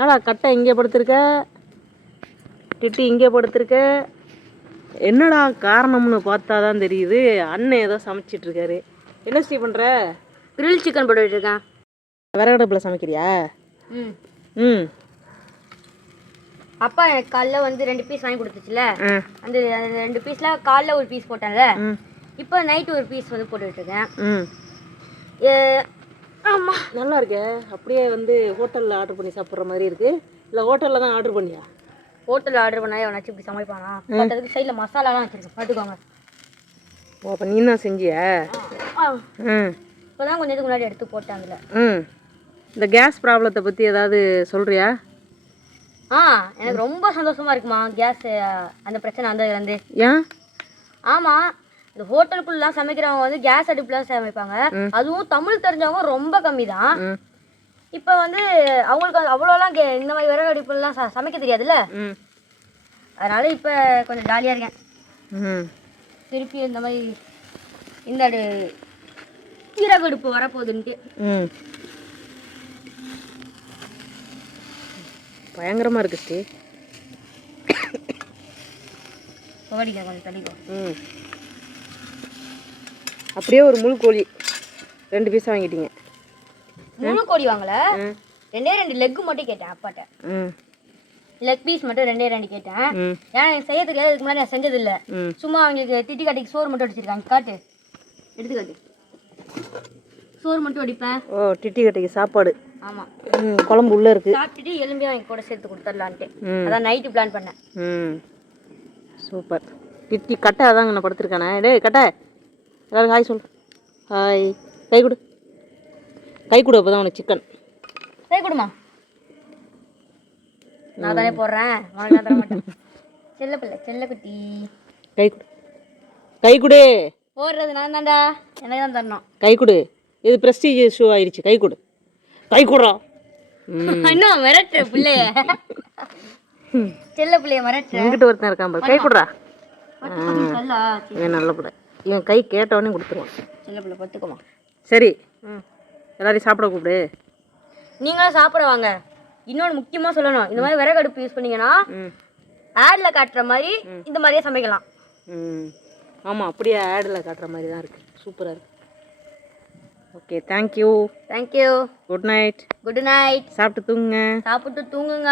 ஏடா கட்டை இங்கே படுத்திருக்க, டிட்டி இங்கே படுத்திருக்க, என்னடா காரணம்னு பார்த்தா தான் தெரியுது. அண்ணன் ஏதோ சமைச்சிட்ருக்காரு. என்ன ஸ்ரீ பண்ணுற? கிரில் சிக்கன் போட்டுட்டு இருக்கேன். விறகடுப்பில் சமைக்கிறியா? ம் ம். அப்பா எனக்கு காலைல வந்து 2 பீஸ் வாங்கி கொடுத்துச்சுல, அந்த 2 பீஸில் காலைல ஒரு பீஸ் போட்டேன்ல, இப்போ நைட்டு ஒரு பீஸ் வந்து போட்டுட்ருக்கேன். ஆமாம், நல்லா இருக்கே. அப்படியே வந்து ஹோட்டலில் ஆர்டர் பண்ணி சாப்பிட்ற மாதிரி இருக்குது. இல்லை ஹோட்டலில் தான் ஆர்டர் பண்ணியா? ஹோட்டலில் ஆர்டர் பண்ணால் எவனாச்சும் இப்படி சமைப்பானா? அதுக்கு சைடில் மசாலாலாம் வச்சுருக்கேன், பார்த்துக்கோங்க. ஓ, அப்போ நீ தான் செஞ்சியா? இப்போ தான் கொஞ்சம் இதுக்கு முன்னாடி எடுத்து போட்டாங்கல்ல. இந்த கேஸ் ப்ராப்ளத்தை பற்றி ஏதாவது சொல்கிறியா? எனக்கு ரொம்ப சந்தோஷமாக இருக்குமா கேஸ் அந்த பிரச்சனை வந்ததுலேருந்து. ஏன்? ஆமாம், இந்த ஹோட்டலுக்குள்ளலாம் சமைக்கிறவங்க வந்து கேஸ் அடுப்புலாம் சமைப்பாங்க. அதுவும் தமிழ் தெரிஞ்சவங்க ரொம்ப கம்மி தான். இப்போ வந்து அவங்களுக்கு அவ்வளோலாம் இந்த மாதிரி விறகு அடுப்புலாம் சமைக்க தெரியாதுல்ல. அதனால இப்போ கொஞ்சம் ஜாலியாக இருக்கேன். திருப்பி இந்த மாதிரி இந்த விறகு அடுப்பு வரப்போகுதுன்ட்டு. பயங்கரமாக இருக்கு ஸ்ரீ. கொஞ்சம் தள்ளிக்கோ. அப்படியே ஒரு முழு கோழி 2 பீஸ் வாங்கிட்டீங்க. முழு கோழி வாங்கல, 2 லெக் மட்டும் கேட்டேன் அப்பாட்ட. லெக் பீஸ் மட்டும் 2 கேட்டேன். ஏன்னா எனக்கு செய்ய தெரியாது, இதுக்கு முன்னாடி நான் செஞ்சதில்லை. சும்மா அவங்களுக்கு திட்டி காட்டிக்கு சோறு மட்டும் அடிச்சிருக்காங்க. காட்டு, எடுத்துக்காட்டு. சோறு மட்டும் அடிப்பேன். ஓ, டிட்டி கட்டிக்கு சாப்பாடு. ஆமாம், குழம்பு உள்ளே இருக்குது. சாப்பிட்டுட்டு எலும்பியும் அவங்க கூட சேர்த்து கொடுத்துடலான்ட்டு அதான் நைட்டு பிளான் பண்ணேன். சூப்பர். டிட்டி கட்டை அதாங்க நான் படுத்துருக்கானே. டேய் கட்டை, எல்லாரும் ஹாய் சொல். ஹாய். கை கொடு, கை கொடு. அப்போ தான் உனக்கு சிக்கன். கை கொடுமா. நான் தானே போடுறேன், உனக்கு தர மாட்டேன். செல்ல பிள்ளை, செல்ல குட்டி. கை கொடு, கை கொடு. போடுறது நான் தான்டா, எனக்கு தான் தரணும். கை கொடு. இது ப்ரெஸ்டீஜ் ஷோ ஆயிடுச்சு. கை கொடு, கை கொடுறா. இன்னும் மிரட்டுற பிள்ளைய, செல்ல பிள்ளைய மிரட்டுற. எங்கிட்ட ஒருத்தன் இருக்கான் பாரு. கை கொடுறா. இவன் நல்ல பிள்ளை. இவன் கை கேட்டவொடனே கொடுத்துருவான். செல்ல பிள்ளை பத்துக்குமா. சரி, எல்லாரையும் சாப்பிட கூப்பிடு. நீங்களும் சாப்பிட வாங்க. இன்னொன்று முக்கியமாக சொல்லணும், இந்த மாதிரி விறகு அடுப்பு யூஸ் பண்ணீங்கன்னா ஆடில் காட்டுற மாதிரி இந்த மாதிரியே சமைக்கலாம். ஆமாம், அப்படியே ஆடில் காட்டுற மாதிரி தான் இருக்குது. சூப்பராக இருக்குது. Okay, thank you. Thank you. Good night. Good night. சாப்பிட்டு தூங்குங்க. சாப்பிட்டு தூங்குங்க.